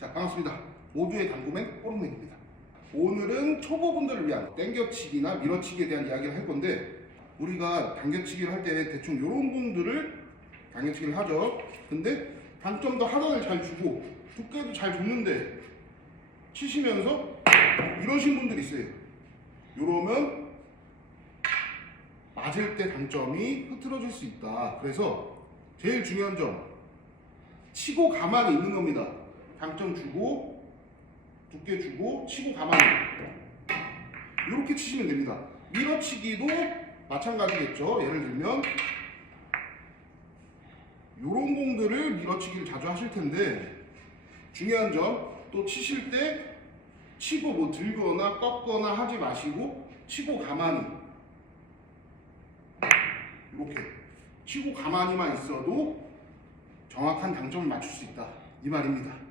자, 반갑습니다. 모두의 당구맨 뽀롱맨입니다. 오늘은 초보분들을 위한 땡겨치기나 밀어치기에 대한 이야기를 할 건데 우리가 당겨치기를 할 때 대충 이런 공들을 당겨치기를 하죠. 근데 단점도 하단을 잘 주고 두께도 잘 줬는데 치시면서 이러신 분들이 있어요. 이러면 맞을 때 당점이 흐트러질 수 있다. 그래서 제일 중요한 점 치고 가만히 있는 겁니다. 당점 주고 두께 주고 치고 가만히 이렇게 치시면 됩니다. 밀어치기도 마찬가지겠죠. 예를 들면 이런 공들을 밀어치기를 자주 하실 텐데 중요한 점 또 치실 때 치고 뭐 들거나 꺾거나 하지 마시고 치고 가만히 이렇게 치고 가만히만 있어도 정확한 당점을 맞출 수 있다 이 말입니다.